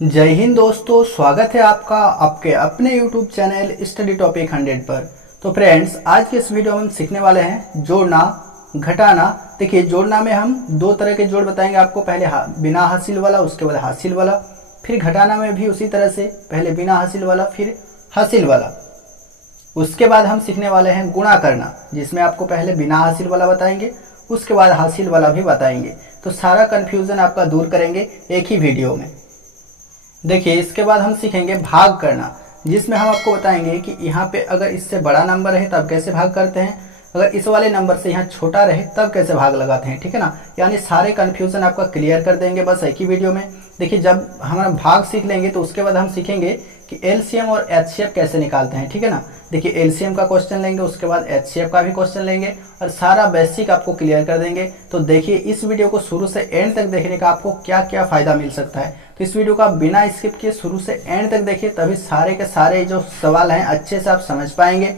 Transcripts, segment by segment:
जय हिंद दोस्तों, स्वागत है आपका आपके अपने YouTube चैनल स्टडी टॉपिक 100 पर। तो फ्रेंड्स, आज के इस वीडियो में हम सीखने वाले हैं जोड़ना, घटाना। देखिए, जोड़ना में हम दो तरह के जोड़ बताएंगे आपको, पहले बिना हासिल वाला, उसके बाद हासिल वाला। फिर घटाना में भी उसी तरह से, पहले बिना हासिल वाला फिर हासिल वाला। उसके बाद हम सीखने वाले हैं गुणा करना, जिसमें आपको पहले बिना हासिल वाला बताएंगे, उसके बाद हासिल वाला भी बताएंगे। तो सारा कन्फ्यूजन आपका दूर करेंगे एक ही वीडियो में। देखिए, इसके बाद हम सीखेंगे भाग करना, जिसमें हम आपको बताएंगे कि यहाँ पे अगर इससे बड़ा नंबर है तब कैसे भाग करते हैं, अगर इस वाले नंबर से यहाँ छोटा रहे तब कैसे भाग लगाते हैं। ठीक है ना, यानी सारे कन्फ्यूजन आपका क्लियर कर देंगे बस एक ही वीडियो में। देखिए, जब हमारा भाग सीख लेंगे तो उसके बाद हम सीखेंगे कि एलसीएम और एचसीएफ कैसे निकालते हैं। ठीक है ना, देखिए एलसीएम का क्वेश्चन लेंगे, उसके बाद एचसीएफ का भी क्वेश्चन लेंगे और सारा बेसिक आपको क्लियर कर देंगे। तो देखिए, इस वीडियो को शुरू से एंड तक देखने का आपको क्या क्या फायदा मिल सकता है। तो इस वीडियो को आप बिना स्किप किए शुरू से एंड तक देखिए, तभी सारे के सारे जो सवाल हैं अच्छे से आप समझ पाएंगे।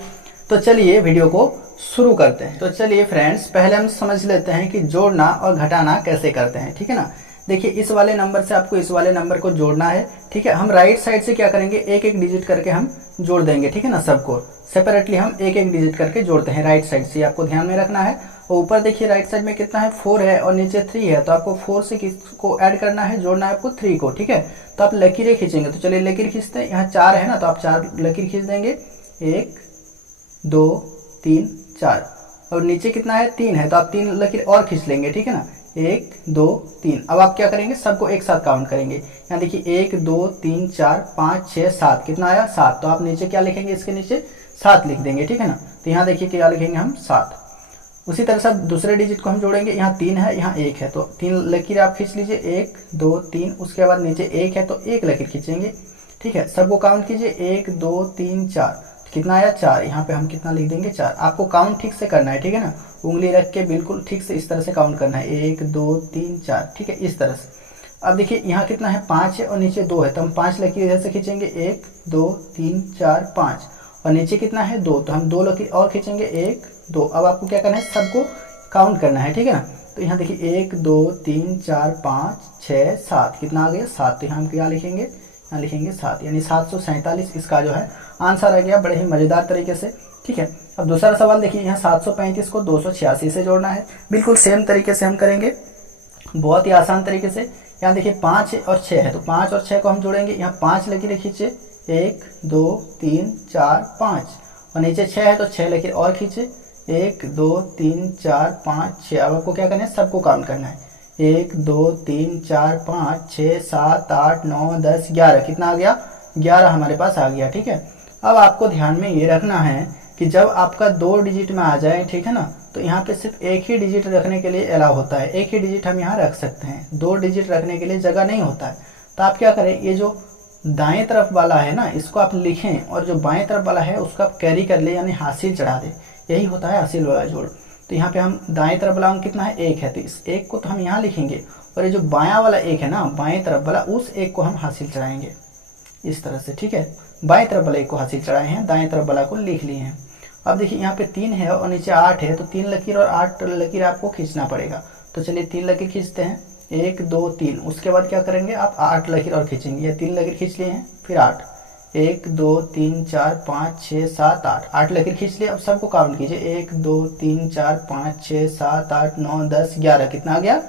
तो चलिए वीडियो को शुरू करते हैं। तो चलिए फ्रेंड्स, पहले हम समझ लेते हैं कि जोड़ना और घटाना कैसे करते हैं। ठीक है ना, देखिए इस वाले नंबर से आपको इस वाले नंबर को जोड़ना है। ठीक है, हम राइट साइड से क्या करेंगे, एक एक डिजिट करके हम जोड़ देंगे। ठीक है ना, सबको सेपरेटली हम एक एक डिजिट करके जोड़ते हैं राइट साइड से, आपको ध्यान में रखना है। और ऊपर देखिए राइट साइड में कितना है, 4 है और नीचे 3 है, तो आपको 4 से किसको ऐड करना है, जोड़ना है आपको 3 को। ठीक है, तो आप लकीरें खींचेंगे। तो चलिए लकीर खींचते हैं। यहाँ 4 है ना, तो आप 4 लकीर खींच देंगे, 1 2 3 4। और नीचे कितना है, 3 है, तो आप 3 लकीर और खींच लेंगे। ठीक है ना, 1 2 3। अब आप क्या करेंगे, सबको एक साथ काउंट करेंगे। यहाँ देखिए 1 2 3 4 5 6 7, कितना आया 7। तो आप नीचे क्या लिखेंगे, इसके नीचे 7 लिख देंगे। ठीक है ना, तो यहाँ देखिए क्या लिखेंगे हम, 7। उसी तरह से दूसरे डिजिट को हम जोड़ेंगे। यहाँ 3 है, यहाँ 1 है, तो 3 लकीर आप खींच लीजिए, 1 2 3। उसके बाद नीचे 1 है तो 1 लकीर खींचेंगे। ठीक है, सबको काउंट कीजिए, 1 2 3 4। कितना आया, 4। यहाँ पे हम कितना लिख देंगे, 4। आपको काउंट ठीक से करना है। ठीक है ना, उंगली रख के बिल्कुल ठीक से इस तरह से काउंट करना है, 1 2 3 4। ठीक है, इस तरह से। अब देखिए यहाँ कितना है, 5 है और नीचे 2 है, तो हम 5 लकीर इधर से खींचेंगे, 1 2 3 4 5। और नीचे कितना है, 2, तो हम 2 लकीर और खींचेंगे, 1 2। अब आपको क्या करना है, सबको काउंट करना है। ठीक है ना, तो यहाँ देखिए 1 2 3 4 5 6 7, कितना आ गया, 7। तो यहाँ हम क्या लिखेंगे, यहाँ लिखेंगे 7, यानी 747 इसका जो है आंसर आ गया, बड़े ही मज़ेदार तरीके से। ठीक है, अब दूसरा सवाल देखिए, यहाँ 735 को 286 से जोड़ना है। बिल्कुल सेम तरीके से हम करेंगे, बहुत ही आसान तरीके से। यहाँ देखिए 5 और 6 है, तो 5 और 6 को हम जोड़ेंगे। यहाँ 5 लकीरें खींचे, 1 2 3 4 5। और नीचे 6 है तो 6 लकीर और खींचे, 1 2 3 4 5 6। अब आपको क्या करना है, सबको काउंट करना है, 1 2 3 4 5 6 7 8 9 10 11। कितना आ गया, 11 हमारे पास आ गया। ठीक है, अब आपको ध्यान में ये रखना है कि जब आपका 2 डिजिट में आ जाए, ठीक है ना, तो यहाँ पे सिर्फ एक ही डिजिट रखने के लिए अलाउ होता है। एक ही डिजिट हम यहाँ रख सकते हैं, 2 डिजिट रखने के लिए जगह नहीं होता है। तो आप क्या करें, ये जो दाएं तरफ वाला है ना, इसको आप लिखें और जो बाएं तरफ वाला है उसको आप कैरी कर ले, यानी हासिल चढ़ा दें। यही होता है हासिल वाला जोड़। तो यहाँ पे हम दाएं तरफ वाला कितना है, 1 है, तो इस 1 को तो हम यहाँ लिखेंगे, और ये जो बायां वाला 1 है ना, बाएं तरफ वाला, उस 1 को हम हासिल चढ़ाएंगे इस तरह से। ठीक है, बाएं तरफ वाले 1 को हासिल चढ़ाए हैं, दाएं तरफ वाला को लिख लिए हैं। अब देखिए यहाँ पे 3 है और नीचे 8 है, तो 3 लकीर और 8 लकीर आपको खींचना पड़ेगा। तो चलिए 3 लकीर खींचते हैं, 1 2 3। उसके बाद क्या करेंगे, आप 8 लकीर और खींचेंगे। ये 3 लकीर खींच लिए हैं, फिर 8, 1 2 3 4 5 6 7 8। 8 लकीर खींच लिए। अब सबको काउंट कीजिए, 1 2 3 4 5 6 7 8 9 10 11। कितना आ गया,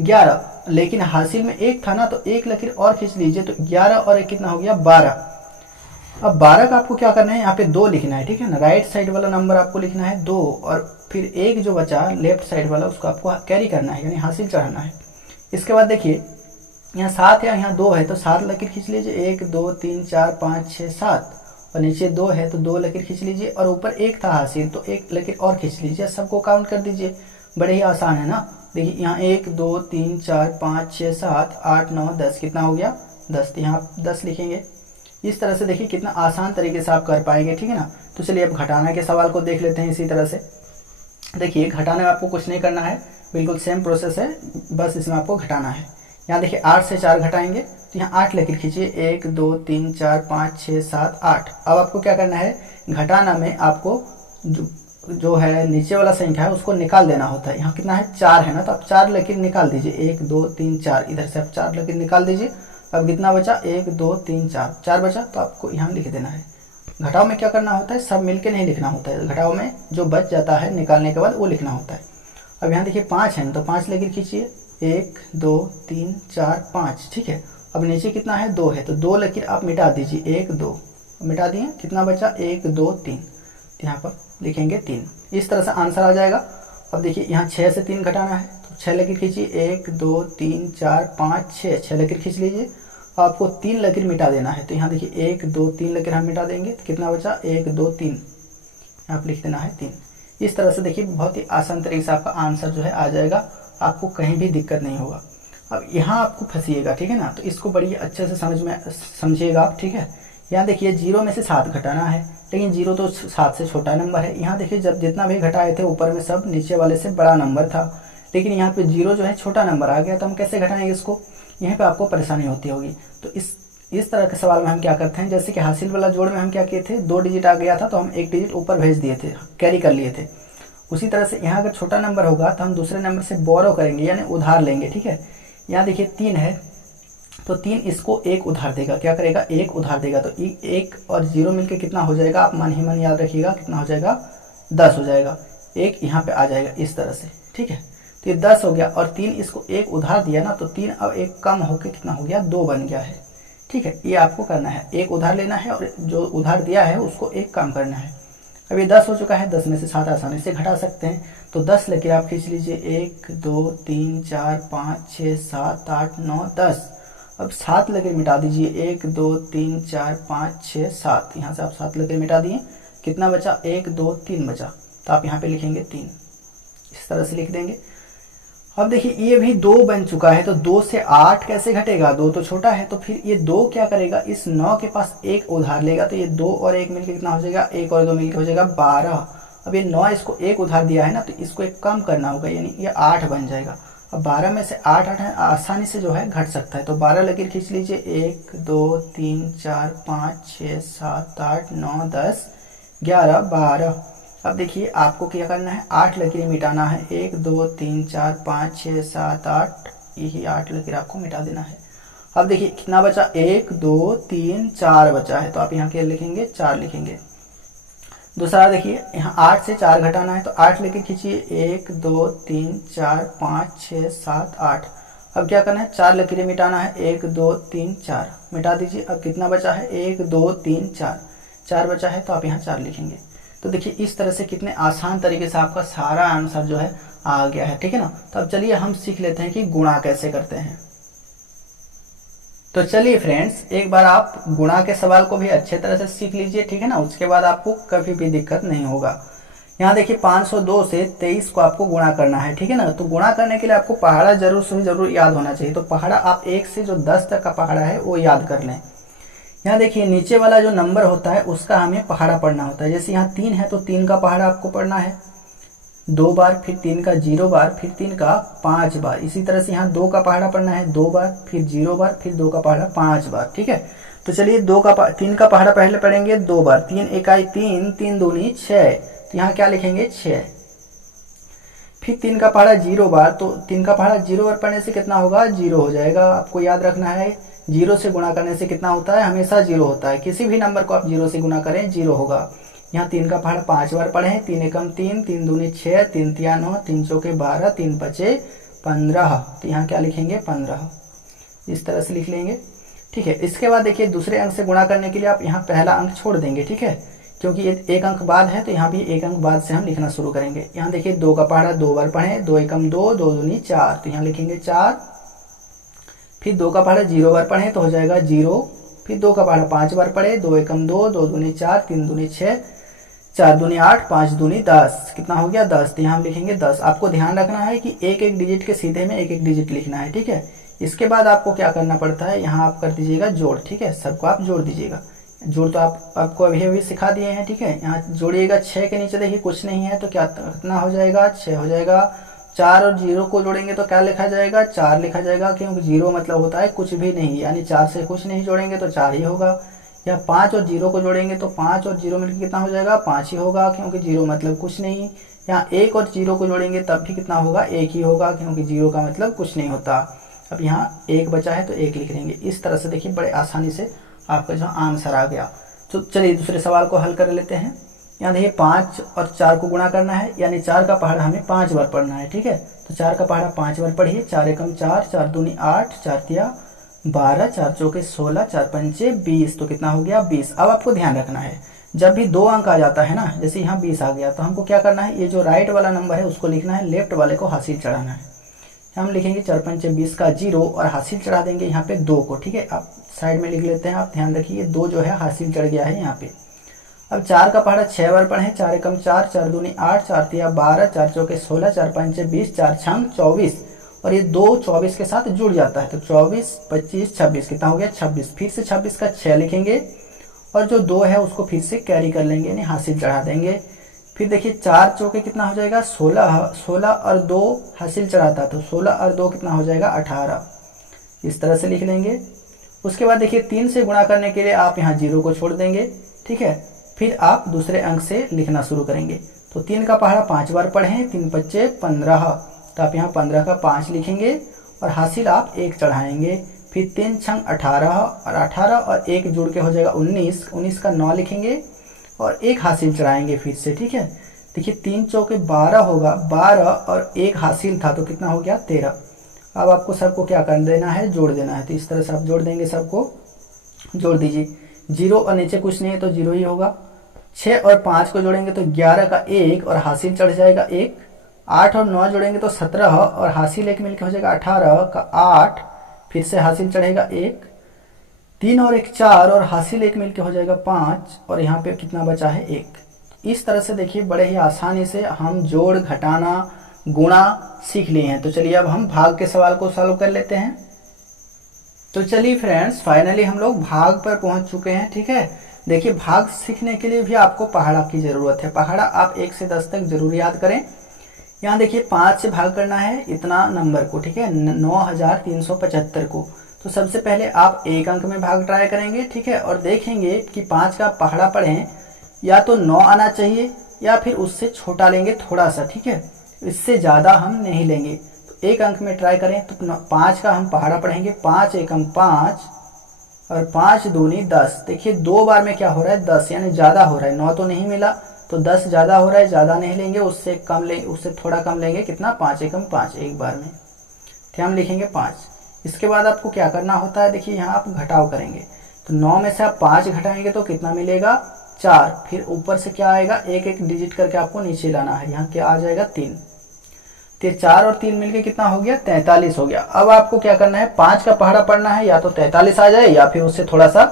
11। लेकिन हासिल में 1 था ना, तो 1 लकीर और खींच लीजिए, तो 11 और 1 कितना हो गया, 12। अब 12 का आपको क्या करना है, यहाँ पे 2 लिखना है। ठीक है ना, राइट साइड वाला नंबर आपको लिखना है 2, और फिर 1 जो बचा लेफ्ट साइड वाला, उसको आपको कैरी करना है, यानी हासिल चढ़ाना है। इसके बाद देखिए यहाँ 7 है, यहाँ 2 है, तो 7 लकीर खींच लीजिए, 1 2 3 4 5 6 7। और नीचे 2 है तो 2 लकीर खींच लीजिए, और ऊपर 1 था हासिल, तो 1 लकीर और खींच लीजिए। सबको काउंट कर दीजिए, बड़े ही आसान है ना। देखिए यहाँ 1 2 3 4 5 6 7 8 9 10। कितना हो गया, 10। तो यहाँ 10 लिखेंगे। इस तरह से देखिए कितना आसान तरीके से आप कर पाएंगे। ठीक है ना, तो चलिए अब घटाना के सवाल को देख लेते हैं। इसी तरह से देखिए, घटाने में आपको कुछ नहीं करना है, बिल्कुल सेम प्रोसेस है, बस इसमें आपको घटाना है। यहाँ देखिए 8 से 4 घटाएंगे, तो यहाँ 8 लकीर खींचिए, 1 2 3 4 5 6 7 8। अब आपको क्या करना है, घटाना में आपको जो है नीचे वाला संख्या है उसको निकाल देना होता है। यहाँ कितना है, 4 है ना, तो आप 4 लकीर निकाल दीजिए, 1 2 3 4। इधर से आप 4 लकीर निकाल दीजिए, अब कितना बचा, 1 2 3 4, 4 बचा, तो आपको यहाँ लिख देना है। घटाव में क्या करना होता है, सब मिलके नहीं लिखना होता है, घटाव में जो बच जाता है निकालने के बाद वो लिखना होता है। अब यहाँ देखिए 5 है तो 5 लकीर खींचिए, 1 2 3 4 5, ठीक है। अब नीचे कितना है, 2 है, तो 2 लकीर आप मिटा दीजिए, 1 2 मिटा दिए, कितना बचा, 1 2 3, तो यहाँ पर लिखेंगे 3। इस तरह से आंसर आ जाएगा। अब देखिए यहाँ 6 से 3 घटाना है, तो 6 लकीर खींचिए, 1 2 3 4 5 6, 6 लकीर खींच लीजिए। आपको 3 लकीर मिटा देना है, तो यहाँ देखिए 1 2 3 लकीर हम मिटा देंगे, तो कितना बचा, 1 2 3, यहाँ पर लिख देना है 3। इस तरह से देखिए बहुत ही आसान तरीके से आपका आंसर जो है आ जाएगा, आपको कहीं भी दिक्कत नहीं होगा। अब यहाँ आपको फंसिएगा, ठीक है ना, तो इसको बड़ी अच्छे से समझिएगा आप, ठीक है। यहाँ देखिए 0 में से 7 घटाना है, लेकिन 0 तो 7 से छोटा नंबर है। यहाँ देखिए जब जितना भी घटाए थे ऊपर में सब नीचे वाले से बड़ा नंबर था, लेकिन यहाँ पे 0 जो है छोटा नंबर आ गया, तो हम कैसे घटाएंगे इसको, यहीं पे आपको परेशानी होती होगी। तो इस तरह के सवाल में हम क्या करते हैं, जैसे कि हासिल वाला जोड़ में हम क्या किए थे, 2 डिजिट आ गया था तो हम 1 डिजिट ऊपर भेज दिए थे, कैरी कर लिए थे। उसी तरह से यहाँ अगर छोटा नंबर होगा तो हम दूसरे नंबर से बोरो करेंगे, यानी उधार लेंगे, ठीक है। यहाँ देखिए 3 है, तो 3 इसको 1 उधार देगा, क्या करेगा, 1 उधार देगा, तो 1 और 0 मिलके कितना हो जाएगा, आप मन ही मन याद रखिएगा, कितना हो जाएगा, 10 हो जाएगा। 1 यहाँ पे आ जाएगा इस तरह से, ठीक है। तो ये 10 हो गया, और 3 इसको 1 उधार दिया ना, तो 3 अब 1 कम होके कितना हो गया, 2 बन गया है, ठीक है। ये आपको करना है, 1 उधार लेना है और जो उधार दिया है उसको 1 कम करना है। अब ये 10 हो चुका है, 10 में से 7 आसानी से घटा सकते हैं, तो 10 लेके आप खींच लीजिए, 1 2 3 4 5 6 7 8 9 10। अब 7 लकीर मिटा दीजिए, 1 2 3 4 5 6 7, यहाँ से आप 7 लकीर मिटा दिए, कितना बचा, 1 2 3 बचा, तो आप यहाँ पे लिखेंगे 3, इस तरह से लिख देंगे। अब देखिए ये भी 2 बन चुका है, तो 2 से 8 कैसे घटेगा, 2 तो छोटा है, तो फिर ये 2 क्या करेगा, इस 9 के पास 1 उधार लेगा, तो ये 2 और 1 मिलकर कितना हो जाएगा, 1 और 2 मिलकर हो जाएगा 12। अब ये 9 इसको 1 उधार दिया है ना, तो इसको 1 कम करना होगा, यानी ये 8 बन जाएगा। अब 12 में से 8 आसानी से जो है घट सकता है, तो 12 लकीर खींच लीजिए, 1 2 3 4 5 6 7 8 9 10 11 12। अब देखिए आपको क्या करना है, 8 लकीर मिटाना है, 1 2 3 4 5 6 7 8, यही 8 लकीर आपको मिटा देना है। अब देखिए कितना बचा, 1 2 3 4 बचा है, तो आप यहाँ क्या लिखेंगे, 4 लिखेंगे। दूसरा देखिए यहाँ 8 से 4 घटाना है, तो 8 लकीर खींचिए, 1 2 3 4 5 6 7 8। अब क्या करना है, 4 लकीरें मिटाना है, 1 2 3 4 मिटा दीजिए। अब कितना बचा है, 1 2 3 4, 4 बचा है, तो आप यहाँ 4 लिखेंगे। तो देखिए इस तरह से कितने आसान तरीके से आपका सारा आंसर जो है आ गया है, ठीक है ना। तो अब चलिए हम सीख लेते हैं कि गुणा कैसे करते हैं। तो चलिए फ्रेंड्स, एक बार आप गुणा के सवाल को भी अच्छे तरह से सीख लीजिए, ठीक है ना, उसके बाद आपको कभी भी दिक्कत नहीं होगा। यहाँ देखिए 502 से 23 को आपको गुणा करना है, ठीक है ना। तो गुणा करने के लिए आपको पहाड़ा जरूर से जरूर याद होना चाहिए। तो पहाड़ा आप 1 से जो 10 तक का पहाड़ा है वो याद कर लें। यहाँ देखिए नीचे वाला जो नंबर होता है उसका हमें पहाड़ा पढ़ना होता है। जैसे यहाँ 3 है तो 3 का पहाड़ा आपको पढ़ना है 2 बार, फिर 3 का 0 बार, फिर 3 का 5 बार। इसी तरह से यहाँ 2 का पहाड़ा पढ़ना है 2 बार, फिर 0 बार, फिर 2 का पहाड़ा 5 बार, ठीक है। तो चलिए 3 का पहाड़ा पहले पढ़ेंगे 2 बार, 3 इकाई 3, 3 दूनी 6, तो यहाँ क्या लिखेंगे 6। फिर 3 का पहाड़ा 0 बार, तो 3 का पहाड़ा 0 बार पढ़ने से कितना होगा, 0 हो जाएगा। आपको याद रखना है 0 से गुणा करने से कितना होता है, हमेशा 0 होता है। किसी भी नंबर को आप 0 से गुणा करें 0 होगा। यहाँ 3 का पहाड़ा 5 बार पढ़े, 3 एकम 3, 3 दूनी 6, 3 तिया 9, 3 चौके 12, 3 पचे 15, तो यहाँ क्या लिखेंगे 15, इस तरह से लिख लेंगे, ठीक है। इसके बाद देखिए दूसरे अंक से गुणा करने के लिए आप यहाँ पहला अंक छोड़ देंगे, ठीक है, क्योंकि ये 1 अंक बाद है, तो यहाँ भी 1 अंक बाद से हम लिखना शुरू करेंगे। यहाँ देखिए 2 का पहाड़ा 2 बार पढ़े, 2 एकम 2, 2 दूनी 4, तो यहाँ लिखेंगे 4। फिर 2 का पहाड़ा 0 बार पढ़े तो हो जाएगा 0। फिर 2 का पहाड़ा 5 बार पढ़े, 2 एकम 2, 2 दूनी 4, 3 दूनी 6, 4 दूनी 8, 5 दूनी 10, कितना हो गया 10, तो यहाँ हम लिखेंगे 10। आपको ध्यान रखना है कि एक एक डिजिट के सीधे में एक एक डिजिट लिखना है, ठीक है। इसके बाद आपको क्या करना पड़ता है, यहाँ आप कर दीजिएगा जोड़, ठीक है, सबको आप जोड़ दीजिएगा। जोड़ तो आपको अभी सिखा दिए हैं, ठीक है। यहाँ जोड़िएगा 6 के नीचे देखिए कुछ नहीं है, तो क्या कितना हो जाएगा 6 हो जाएगा। 4 और 0 को जोड़ेंगे तो क्या लिखा जाएगा 4 लिखा जाएगा, क्योंकि 0 मतलब होता है कुछ भी नहीं, यानी 4 से कुछ नहीं जोड़ेंगे तो 4 ही होगा। या 5 और 0 को जोड़ेंगे तो 5 और 0 मिलकर कितना हो जाएगा 5 ही होगा, क्योंकि 0 मतलब कुछ नहीं। यहाँ 1 और 0 को जोड़ेंगे तब भी कितना होगा 1 ही होगा, क्योंकि 0 का मतलब कुछ नहीं होता। अब यहाँ 1 बचा है तो 1 लिख लेंगे। इस तरह से देखिए बड़े आसानी से आपका जो आंसर आ गया। तो चलिए दूसरे सवाल को हल कर लेते हैं। यहाँ देखिए 5 और 4 को गुणा करना है, यानी 4 का पहाड़ा हमें 5 बार पढ़ना है, ठीक है। तो 4 का पहाड़ा 5 बार पढ़िए। 4 एकम 4, 4 दूनी 8, 4 तिया 12, 4 चौके 16, 4 पंचे 20, तो कितना हो गया 20। अब आपको ध्यान रखना है, जब भी 2 अंक आ जाता है ना, जैसे यहाँ 20 आ गया, तो हमको क्या करना है, ये जो राइट वाला नंबर है उसको लिखना है, लेफ्ट वाले को हासिल चढ़ाना है। हम लिखेंगे 4 पंचे 20 का 0 और हासिल चढ़ा देंगे यहाँ पे 2 को, ठीक है। आप साइड में लिख लेते हैं, आप ध्यान रखिए 2 जो है हासिल चढ़ गया है यहाँ पे। अब 4 का पहाड़ा 6 बार पढ़े। 4 एकम 4, 4 दूनी 8, 4 तिया 12, 4 चौके 16, 4 पंचे 20, 4 छंग 24, और ये 2 24 के साथ जुड़ जाता है, तो 24, 25, 26, कितना हो गया 26। फिर से 26 का 6 लिखेंगे और जो 2 है उसको फिर से कैरी कर लेंगे, यानी हासिल चढ़ा देंगे। फिर देखिए 4 चौके कितना हो जाएगा 16, 16 और 2 हासिल चढ़ाता, तो 16 और 2 कितना हो जाएगा 18, इस तरह से लिख लेंगे। उसके बाद देखिए 3 से गुणा करने के लिए आप यहाँ 0 को छोड़ देंगे, ठीक है। फिर आप दूसरे अंक से लिखना शुरू करेंगे। तो 3 का पहाड़ा 5 बार पढ़ें। 3 बच्चे 15, तो आप यहाँ 15 का 5 लिखेंगे और हासिल आप 1 चढ़ाएंगे। फिर 3 छंग 18, और 18 और 1 जुड़ के हो जाएगा 19, 19 का 9 लिखेंगे और 1 हासिल चढ़ाएंगे फिर से, ठीक है। देखिए 3 चौके 12 होगा, 12 और 1 हासिल था, तो कितना हो गया 13। अब आपको सबको क्या कर देना है, जोड़ देना है। तो इस तरह से आप जोड़ देंगे, सबको जोड़ दीजिए। 0 और नीचे कुछ नहीं है तो 0 ही होगा। 6 और 5 को जोड़ेंगे तो 11 का 1 और हासिल चढ़ जाएगा 1। 8 और 9 जोड़ेंगे तो 17 और हासिल 1 मिलकर हो जाएगा 18 का 8, फिर से हासिल चढ़ेगा 1। 3 और 1 4 और हासिल 1 मिलकर हो जाएगा 5, और यहाँ पे कितना बचा है 1। इस तरह से देखिए बड़े ही आसानी से हम जोड़, घटाना, गुणा सीख लिए हैं। तो चलिए अब हम भाग के सवाल को सॉल्व कर लेते हैं। तो चलिए फ्रेंड्स, फाइनली हम लोग भाग पर पहुंच चुके हैं, ठीक है। देखिए भाग सीखने के लिए भी आपको पहाड़ा की ज़रूरत है। पहाड़ा आप 1 से 10 तक जरूर याद करें। यहाँ देखिए 5 से भाग करना है इतना नंबर को, ठीक है, 9375 को। तो सबसे पहले आप 1 अंक में भाग ट्राई करेंगे, ठीक है, और देखेंगे कि 5 का पहाड़ा पढ़ें, या तो 9 आना चाहिए या फिर उससे छोटा लेंगे थोड़ा सा, ठीक है, इससे ज़्यादा हम नहीं लेंगे। तो 1 अंक में ट्राई करें तो 5 का हम पहाड़ा पढ़ेंगे। 5 एकम 5 और 5 दूनी 10। देखिए 2 बार में क्या हो रहा है 10, यानी ज़्यादा हो रहा है। 9 तो नहीं मिला तो 10 ज़्यादा हो रहा है, ज़्यादा नहीं लेंगे, उससे कम लेंगे, उससे थोड़ा कम लेंगे। कितना 5 एकम 5 एक बार में, तो हम लिखेंगे 5। इसके बाद आपको क्या करना होता है, देखिए यहाँ आप घटाव करेंगे। तो 9 में से आप 5 घटाएंगे तो कितना मिलेगा 4। फिर ऊपर से क्या आएगा, एक एक डिजिट करके आपको नीचे लाना है। यहाँ क्या आ जाएगा 3। तो 4 और 3 मिलके कितना हो गया 43 हो गया। अब आपको क्या करना है, 5 का पहाड़ा पढ़ना है, या तो 43 आ जाए या फिर उससे थोड़ा सा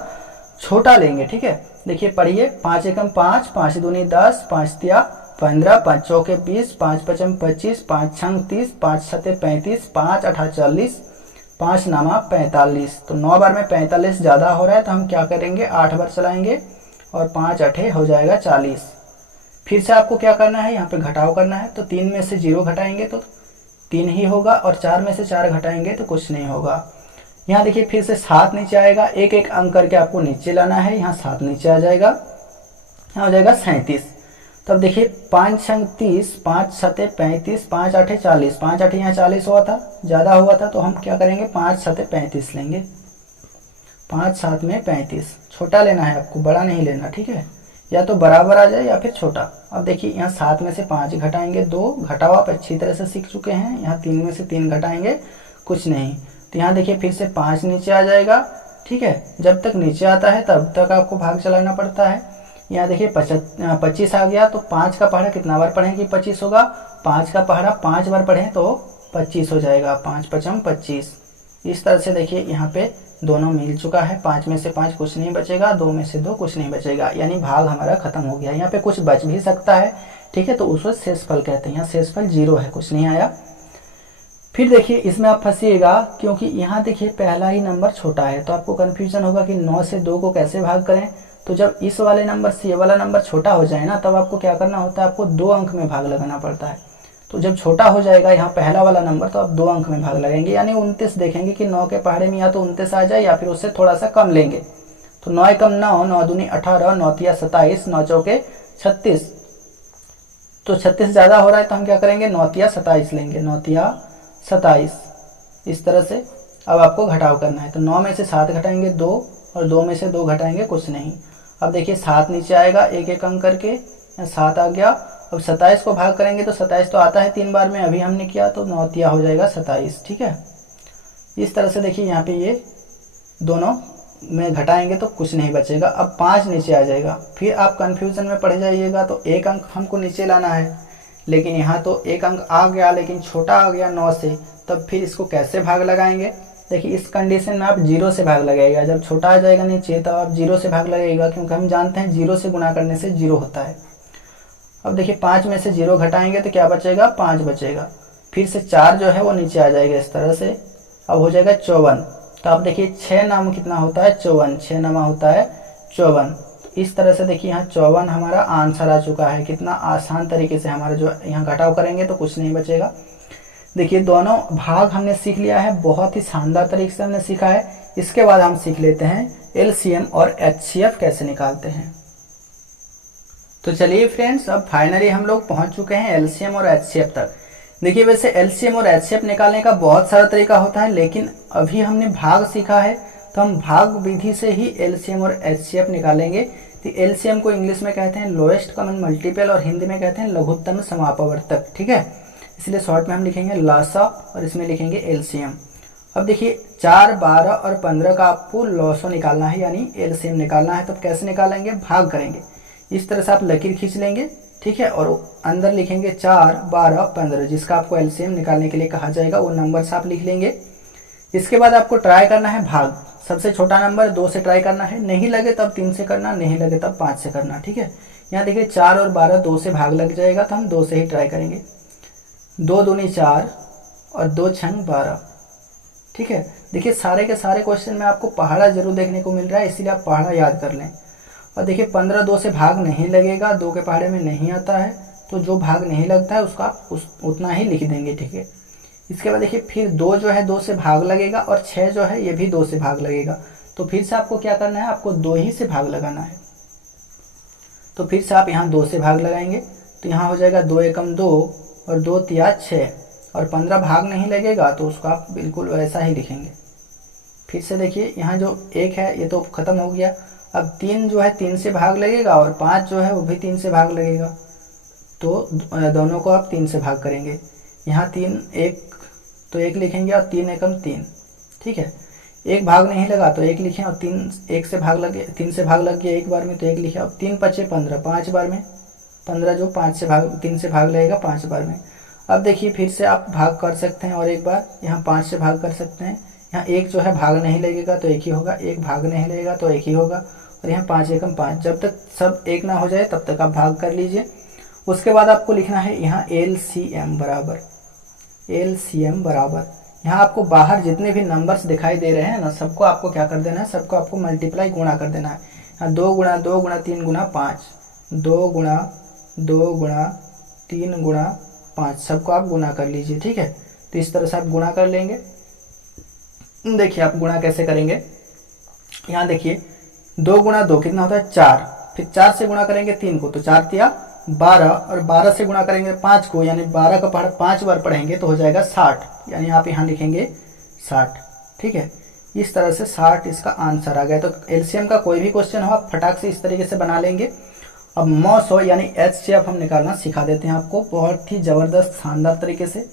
छोटा लेंगे, ठीक है। देखिए पढ़िए, 5 एकम 5, 5 दूनी 10, 5 तिया 15, 5 चौके 20, 5 पचम 25, 5 छंग 30, 5 छते 35, 5 अठा 40, 5 नामा 45। तो 9 बार में 45 ज़्यादा हो रहा है, तो हम क्या करेंगे 8 बार चलाएंगे और 5 अठे हो जाएगा 40। फिर से आपको क्या करना है, यहाँ पे घटाव करना है। तो 3 में से 0 घटाएंगे तो 3 ही होगा, और 4 में से 4 घटाएंगे तो कुछ नहीं होगा। यहाँ देखिए फिर से 7 नीचे आएगा, एक एक अंक करके आपको नीचे लाना है। यहाँ 7 नीचे आ जाएगा, यहाँ हो जाएगा 37। तब देखिए 5 छंग 30, 5 छते 35, 5 आठे 40, 5 आठे यहाँ 40 हुआ था, ज़्यादा हुआ था, तो हम क्या करेंगे 5 छते 35 लेंगे। 5 7 में 35, छोटा लेना है आपको, बड़ा नहीं लेना, ठीक है, या तो बराबर आ जाए या फिर छोटा। अब देखिए यहाँ 7 में से 5 घटाएंगे 2, घटाव आप अच्छी तरह से सीख चुके हैं। यहाँ 3 में से 3 घटाएंगे कुछ नहीं। तो यहाँ देखिए फिर से 5 नीचे आ जाएगा, ठीक है। जब तक नीचे आता है तब तक आपको भाग चलाना पड़ता है। यहाँ देखिए 25 आ गया, तो 5 का पहाड़ा कितना बार पढ़ें कि 25 होगा। 5 का पहाड़ा 5 बार पढ़ें तो 25 हो जाएगा, 5 पचम 25। इस तरह से देखिए यहाँ पे दोनों मिल चुका है। 5 में से 5 कुछ नहीं बचेगा, 2 में से 2 कुछ नहीं बचेगा, यानी भाग हमारा खत्म हो गया। यहाँ पे कुछ बच भी सकता है, ठीक है, तो उसको शेषफल कहते हैं। यहाँ शेषफल 0 है, कुछ नहीं आया। फिर देखिए इसमें आप फंसिएगा, क्योंकि यहाँ देखिए पहला ही नंबर छोटा है, तो आपको कन्फ्यूजन होगा कि 9 से 2 को कैसे भाग करें। तो जब इस वाले नंबर से ये वाला नंबर छोटा हो जाए ना, तब आपको क्या करना होता है, आपको 2 अंक में भाग लगाना पड़ता है। तो जब छोटा हो जाएगा यहाँ पहला वाला नंबर, तो आप 2 अंक में भाग लगाएंगे, यानी 29 देखेंगे कि 9 के पहाड़े में या तो 29 आ जाए या फिर उससे थोड़ा सा कम लेंगे। तो 9 एकम 9, 9 दूनी 18, 9 तिया 27, 9 चौके 36। तो 36 ज़्यादा हो रहा है, तो हम क्या करेंगे 9 तिया 27 लेंगे, 9 तिया 27। इस तरह से अब आपको घटाव करना है। तो 9 में से 7 घटाएंगे 2 और 2 में से 2 घटाएंगे कुछ नहीं। अब देखिए 7 नीचे आएगा एक एक अंक करके, यहाँ 7 आ गया। अब 27 को भाग करेंगे तो 27 तो आता है 3 बार में, अभी हमने किया, तो 9 तिया हो जाएगा 27। ठीक है, इस तरह से देखिए यहाँ पे ये दोनों में घटाएंगे तो कुछ नहीं बचेगा। अब 5 नीचे आ जाएगा, फिर आप कन्फ्यूजन में पड़ जाइएगा। तो एक अंक हमको नीचे लाना है, लेकिन यहाँ तो एक अंक आ गया लेकिन छोटा आ गया 9 से, तब फिर इसको कैसे भाग लगाएंगे। देखिए इस कंडीशन में आप 0 से भाग लगाइएगा। जब छोटा आ जाएगा नीचे तब आप 0 से भाग लगाइएगा, क्योंकि हम जानते हैं 0 से गुणा करने से 0 होता है। अब देखिए 5 में से 0 घटाएंगे तो क्या बचेगा, 5 बचेगा। फिर से 4 जो है वो नीचे आ जाएगा इस तरह से, अब हो जाएगा 54। तो आप देखिए 6 नाम कितना होता है, 54, 6 नामा होता है 54। तो इस तरह से देखिए यहाँ 54 हमारा आंसर आ चुका है। कितना आसान तरीके से हमारा जो यहाँ घटाव करेंगे तो कुछ नहीं बचेगा। देखिए दोनों भाग हमने सीख लिया है, बहुत ही शानदार तरीके से हमने सीखा है। इसके बाद हम सीख लेते हैं एलसीएम और एचसीएफ कैसे निकालते हैं। तो चलिए फ्रेंड्स, अब फाइनली हम लोग पहुंच चुके हैं एलसीएम और एचसीएफ तक। देखिए वैसे एलसीएम और एचसीएफ निकालने का बहुत सारा तरीका होता है, लेकिन अभी हमने भाग सीखा है तो हम भाग विधि से ही एलसीएम और एचसीएफ निकालेंगे। तो एलसीएम को इंग्लिश में कहते हैं लोएस्ट कॉमन मल्टीपल और हिंदी में कहते हैं लघुत्तम समापवर्तक। ठीक है, इसलिए शॉर्ट में हम लिखेंगे लासा और इसमें लिखेंगे एलसीएम। अब देखिए 4, 12 और 15 का आपको लॉसो निकालना है, यानी एलसीएम निकालना है। तो कैसे निकालेंगे, भाग करेंगे। इस तरह से आप लकीर खींच लेंगे, ठीक है, और अंदर लिखेंगे 4, 12, 15, जिसका आपको एलसीएम निकालने के लिए कहा जाएगा, वो नंबर आप लिख लेंगे। इसके बाद आपको ट्राई करना है भाग। सबसे छोटा नंबर 2 से ट्राई करना है, नहीं लगे तब 3 से करना, नहीं लगे तब 5 से करना। ठीक है, यहाँ देखिए 4 और 12 2 से भाग लग जाएगा, तो हम 2 से ही ट्राई करेंगे। 2 दूनी 4 और 2 छंग 12। ठीक है, देखिए सारे के सारे क्वेश्चन में आपको पहाड़ा जरूर देखने को मिल रहा है, इसीलिए आप पहाड़ा याद कर लें। और देखिए 15 2 से भाग नहीं लगेगा, 2 के पहाड़े में नहीं आता है, तो जो भाग नहीं लगता है उसका उतना ही लिख देंगे। ठीक है, इसके बाद देखिए फिर 2 जो है 2 से भाग लगेगा और 6 जो है ये भी 2 से भाग लगेगा। तो फिर से आपको क्या करना है, आपको 2 ही से भाग लगाना है। तो फिर से आप यहाँ 2 से भाग लगाएंगे, तो यहाँ हो जाएगा 2 एकम 2 और 2 तिया 6, और 15 भाग नहीं लगेगा तो उसको आप बिल्कुल वैसा ही लिखेंगे। फिर से देखिए यहाँ जो 1 है ये तो खत्म हो गया। अब 3 जो है 3 से भाग लगेगा और 5 जो है वो भी 3 से भाग लगेगा, तो दोनों को आप 3 से भाग करेंगे। यहाँ 3 1 तो 1 लिखेंगे और 3 एकम 3। ठीक है, 1 भाग नहीं लगा तो 1 लिखें, और 3 1 से भाग लगे, 3 से भाग लग गया एक बार में तो 1 लिखे। अब 3 5 15, 5 बार में 15 जो 5 से भाग 3 से भाग लगेगा 5 बार में। अब देखिए फिर से आप भाग कर सकते हैं और एक बार यहाँ 5 से भाग कर सकते हैं। यहाँ 1 जो है भाग नहीं लगेगा तो 1 ही होगा, 1 भाग नहीं लगेगा तो 1 ही होगा, और यहाँ 5 एकम 5। जब तक सब 1 ना हो जाए तब तक आप भाग कर लीजिए। उसके बाद आपको लिखना है यहाँ एलसीएम बराबर, एलसीएम बराबर, यहाँ आपको बाहर जितने भी नंबर्स दिखाई दे रहे हैं ना, सबको आपको क्या कर देना है, सबको आपको मल्टीप्लाई गुणा कर देना है। यहाँ 2 गुणा 2 गुणा 3 गुणा 5, 2 गुणा 2 गुणा 3 गुणा 5, सबको आप गुणा कर लीजिए। ठीक है, तो इस तरह से आप गुणा कर लेंगे। देखिए आप गुणा कैसे करेंगे, यहाँ देखिए 2 गुणा 2 कितना होता है 4, फिर 4 से गुणा करेंगे 3 को तो 4 तिया 12, और 12 से गुणा करेंगे 5 को, यानी 12 का पहाड़ा 5 बार पढ़ेंगे तो हो जाएगा 60, यानी आप यहाँ लिखेंगे 60। ठीक है, इस तरह से 60 इसका आंसर आ गया। तो एलसीएम का कोई भी क्वेश्चन हो आप फटाक से इस तरीके से बना लेंगे। अब मॉसो यानी एचसीएफ हम निकालना सिखा देते हैं आपको बहुत ही ज़बरदस्त शानदार तरीके से।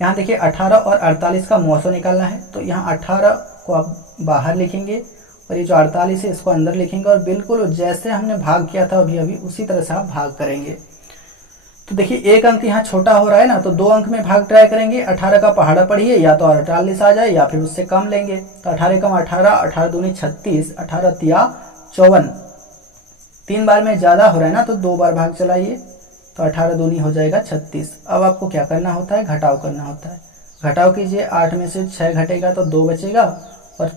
यहाँ देखिए 18 और 48 का मॉसो निकालना है, तो यहाँ 18 को आप बाहर लिखेंगे और ये जो 48 है इसको अंदर लिखेंगे, और बिल्कुल जैसे हमने भाग किया था अभी अभी उसी तरह से आप भाग करेंगे। तो देखिए 1 अंक यहाँ छोटा हो रहा है ना, तो 2 अंक में भाग ट्राई करेंगे। 18 का पहाड़ा पढ़िए, या तो 48 आ जाए या फिर उससे कम लेंगे। तो 18 कम 18, 18 दूनी 36, 18 तिया 54, 3 बार में ज़्यादा हो रहा है ना तो 2 बार भाग चलाइए, तो 18 दूनी हो जाएगा 36। अब आपको क्या करना होता है, घटाव करना होता है। घटाव कीजिए, 8 में से 6 घटेगा तो 2 बचेगा, और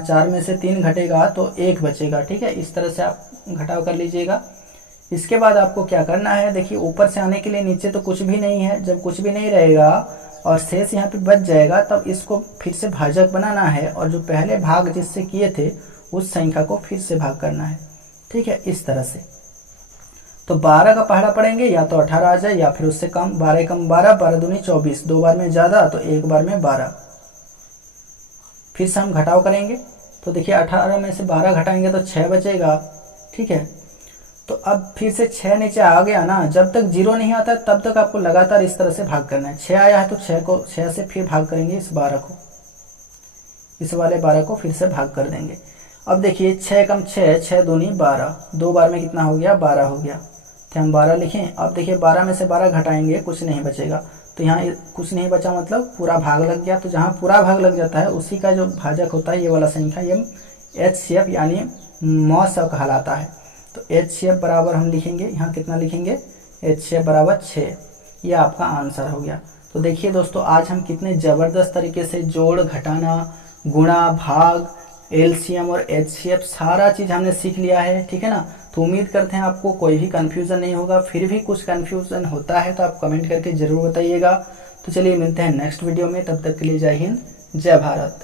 4 में से 3 घटेगा तो 1 बचेगा। ठीक है, इस तरह से आप घटाव कर लीजिएगा। इसके बाद आपको क्या करना है, देखिए ऊपर से आने के लिए नीचे तो कुछ भी नहीं है। जब कुछ भी नहीं रहेगा और शेष यहाँ पे बच जाएगा तब इसको फिर से भाजक बनाना है, और जो पहले भाग जिससे किए थे उस संख्या को फिर से भाग करना है। ठीक है, इस तरह से। तो 12 का पहाड़ा पढ़ेंगे, या तो 18 आ जाए या फिर उससे कम। 12 कम 12, 12 दूनी 24, 2 बार में ज़्यादा तो 1 बार में 12। फिर से हम घटाव करेंगे। तो देखिए 18 में से 12 घटाएंगे तो 6 बचेगा, ठीक है। तो अब फिर से 6 नीचे आ गया ना, जब तक 0 नहीं आता तब तक आपको लगातार इस तरह से भाग करना है। 6 आया है तो 6 से फिर भाग करेंगे इस 12 को, इस वाले 12 को फिर से भाग कर देंगे। अब देखिए 6 कम 6, 6 दूनी 12, 2 बार में कितना हो गया, 12 हो गया। तो हम 12 लिखें। अब देखिए 12 में से 12 घटाएंगे, कुछ नहीं बचेगा। तो यहाँ कुछ नहीं बचा मतलब पूरा भाग लग गया। तो जहाँ पूरा भाग लग जाता है उसी का जो भाजक होता है ये वाला संख्या, ये HCF यानी मौसा कहलाता है। तो HCF बराबर हम लिखेंगे, यहाँ कितना लिखेंगे, HCF बराबर 6। ये आपका आंसर हो गया। तो देखिए दोस्तों, आज हम कितने ज़बरदस्त तरीके से जोड़, घटाना, गुणा, भाग, LCM और HCF सारा चीज़ हमने सीख लिया है, ठीक है ना। तो उम्मीद करते हैं आपको कोई भी कन्फ्यूज़न नहीं होगा। फिर भी कुछ कन्फ्यूज़न होता है तो आप कमेंट करके ज़रूर बताइएगा। तो चलिए मिलते हैं नेक्स्ट वीडियो में, तब तक के लिए जय हिंद, जय भारत।